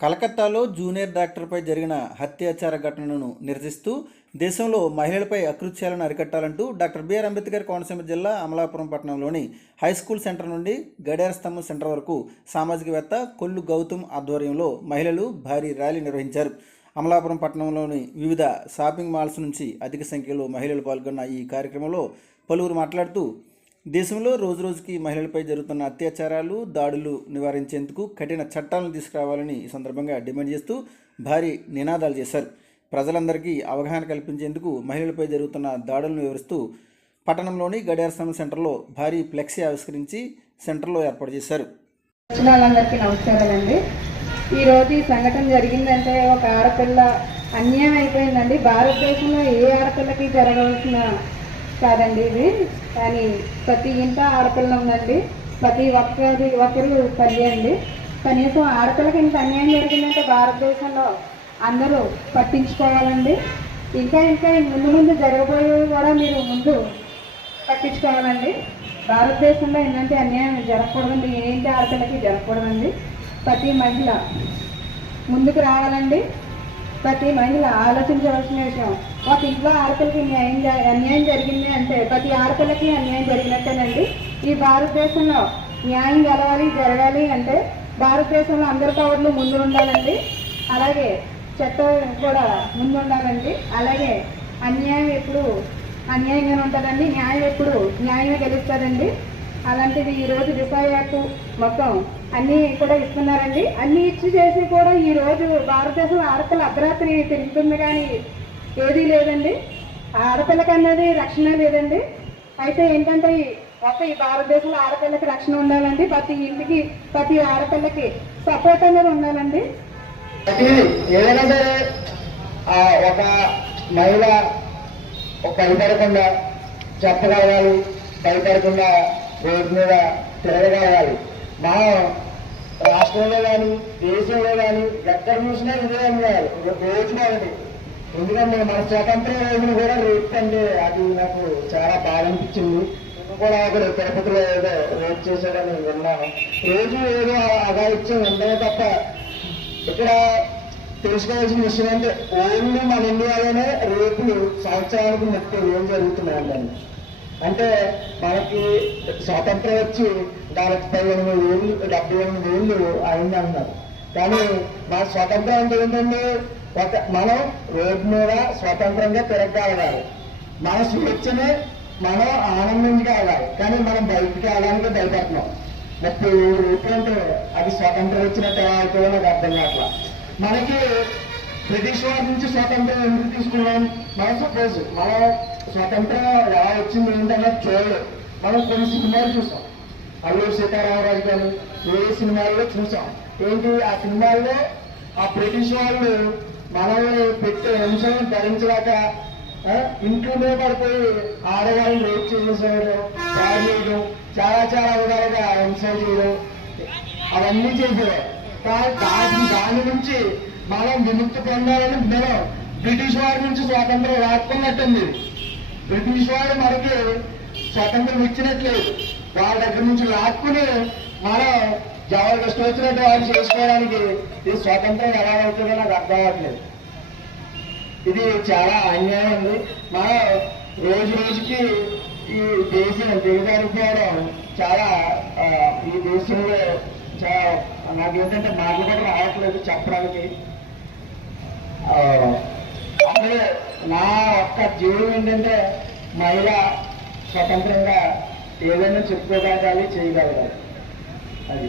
కలకత్తాలో జూనియర్ డాక్టర్పై జరిగిన హత్యాచార ఘటనను నిరసిస్తూ దేశంలో మహిళలపై అకృత్యాలను అరికట్టాలంటూ doctor B R Ambedkar Konaseema జిల్లా అమలాపురం పట్టణంలోని హై స్కూల్ సెంటర్ నుండి గడియార స్తంభం సెంటర్ వరకు సామాజికవేత్త కొల్లు గౌతమ్ ఆధ్వర్యంలో మహిళలు భారీ ర్యాలీ నిర్వహించారు. అమలాపురం పట్టణంలోని వివిధ షాపింగ్ మాల్స్ నుంచి అధిక సంఖ్యలో మహిళలు పాల్గొన్న ఈ కార్యక్రమంలో పలువురు మాట్లాడుతూ దేశంలో రోజురోజుకి మహిళలపై జరుగుతున్న అత్యాచారాలు దాడులు నివారించేందుకు కఠిన చట్టాలను తీసుకురావాలని ఈ సందర్భంగా డిమాండ్ చేస్తూ భారీ నినాదాలు చేశారు. ప్రజలందరికీ అవగాహన కల్పించేందుకు మహిళలపై జరుగుతున్న దాడులను వివరిస్తూ పట్టణంలోని గడియార స్తంభం సెంటర్లో భారీ ఫ్లెక్సీ ఆవిష్కరించి సెంటర్లో ఏర్పాటు చేశారు. అందరికీ నమస్కారాలండి ఈరోజు ఈ సంఘటన జరిగిందంటే ఒక ఆడపిల్ల అన్యాయం అయిపోయిందండి భారతదేశంలో ఏ ఆడపిల్లకి జరగవలసిన కాదండి ఇది. కానీ ప్రతి ఇంట ఆడపిల్ల ఉందండి. ప్రతి ఒక్కరి ఒక్కరు పనియండి అండి కనీసం ఆడపిల్లకి ఇంత అన్యాయం జరిగిందంటే భారతదేశంలో అందరూ పట్టించుకోవాలండి. ఇంకా ఇంకా ముందు ముందు జరగబోయేవి కూడా మీరు ముందు పట్టించుకోవాలండి. భారతదేశంలో ఏంటంటే అన్యాయం జరగకూడదండి. ఏంటి ఆడపిల్లకి జరగకూడదండి. ప్రతి మహిళ ముందుకు రావాలండి. ప్రతి మహిళ ఆలోచించవలసిన విషయం ఒక ఇంట్లో ఆడపిల్లకి న్యాయం అన్యాయం జరిగింది అంటే ప్రతి ఆడపిల్లకి అన్యాయం జరిగినట్టేనండి. ఈ భారతదేశంలో న్యాయం గెలవాలి జరగాలి అంటే భారతదేశంలో అందరి పౌరులు ముందు ఉండాలండి. అలాగే చట్టం కూడా ముందు ఉండాలండి. అలాగే అన్యాయం ఎప్పుడు అన్యాయంగానే ఉంటుందండి. న్యాయం ఎప్పుడు న్యాయమే గెలుస్తుందండి. అలాంటిది ఈరోజు రూపాయి యాప్ మొత్తం అన్నీ కూడా ఇస్తున్నారండి. అన్నీ ఇచ్చి చేసి కూడా ఈ రోజు భారతదేశం ఆడపిల్ల అర్ధరాత్రి తింటుంది కానీ ఏదీ లేదండి. ఆడపిల్లకి అన్నది రక్షణ లేదండి. అయితే ఏంటంటే ఒక ఈ భారతదేశంలో ఆడపిల్లకి రక్షణ ఉండాలండి. ప్రతి ఇంటికి ప్రతి ఆడపిల్లకి సపోర్ట్ అనేది ఉండాలండి. ఏదైనా సరే ఒక మహిళ ఒక భయపడకుండా చెప్పగలగాలి భయపడకుండా రోడ్డు మీద తిరగగలగాలి మనం రాష్ట్రంలో కానీ దేశంలో కానీ ఎక్కడ చూసినా ఇదే అన్నారు రోజు మనది ఎందుకంటే మన స్వతంత్ర రోజును కూడా రేపు అంటే అది నాకు చాలా బాధ అనిపించింది. కూడా అక్కడ తిరుపతిలో ఏదో రేపు చేశాడని విన్నాను. రోజు ఏదో అగాయిత్యం ఉండదు తప్ప ఇక్కడ తెలుసుకోవాల్సిన విషయం అంటే ఓన్లీ మన ఇండియాలోనే రేపులు సంవత్సరానికి ముప్పై జరుగుతున్నాయి జరుగుతున్నాయండి. అంటే మనకి స్వాతంత్రం వచ్చి దానికి పదిహేను ఏళ్ళు వేలు డెబ్బై ఎనిమిది ఏళ్ళు అయింది అన్నారు. కానీ మన స్వాతంత్రం అంటే ఏంటంటే ఒక మనం రోడ్డు మీద స్వతంత్రంగా తిరగగలగాలి మన స్వేచ్ఛనే మనం ఆనందించగలగాలి కానీ మనం బయటికి వెళ్ళడానికి భయపడుతున్నాం. ముప్పై ఏడు రూపాయలు అంటే అది స్వాతంత్రం వచ్చినట్టు ఎలా అవుతుందో నాకు అర్థం కావట్లా. మనకి బ్రిటిష్ వారి నుంచి స్వాతంత్రం ఎందుకు తీసుకున్నాం? మనం సపోజ్ మనం స్వతంత్రం ఎలా వచ్చింది ఏంటనేది చూడలేదు. మనం కొన్ని సినిమాలు చూసాం. అల్లూరు సీతారామరాజు గారు ఏ సినిమాల్లో చూసాం? ఏంటి? ఆ సినిమాల్లో ఆ బ్రిటిష్ వాళ్ళు మనల్ని పెట్టే అంశాలను ధరించలేక ఇంట్లోనే పడిపోయి ఆడవాళ్ళని రేప్ చేసేసేయడం చేయడం చాలా చాలా విధాలుగా హింసలు చేయడం అవన్నీ చేసేవారు. కానీ దాని దాని నుంచి మనం విముక్తి పొందాలని మనం బ్రిటిష్ వారి నుంచి స్వాతంత్రం రాకున్నట్టుంది బ్రిటిష్ వాడు మనకి స్వతంత్రం ఇచ్చినట్లేదు వాళ్ళ దగ్గర నుంచి లాక్కుని మనం ఎవరికి ఇష్టం వచ్చినట్టు వాళ్ళు చేసుకోవడానికి ఇది స్వాతంత్రం ఎలా అవుతుందో నాకు అర్థం అవ్వట్లేదు ఇది చాలా అన్యాయం ఉంది మనం రోజు రోజుకి ఈ దేశం దిగజారిపోవడం చాలా ఆ, ఈ దేశంలో చాలా నాకేంటంటే మాకు కూడా రావట్లేదు చెప్పడానికి. అందులో నా ఒక్క జీవం ఏంటంటే మహిళ స్వతంత్రంగా ఏదైనా చెప్పుకోగలగాలి చేయగలగాలి. అది.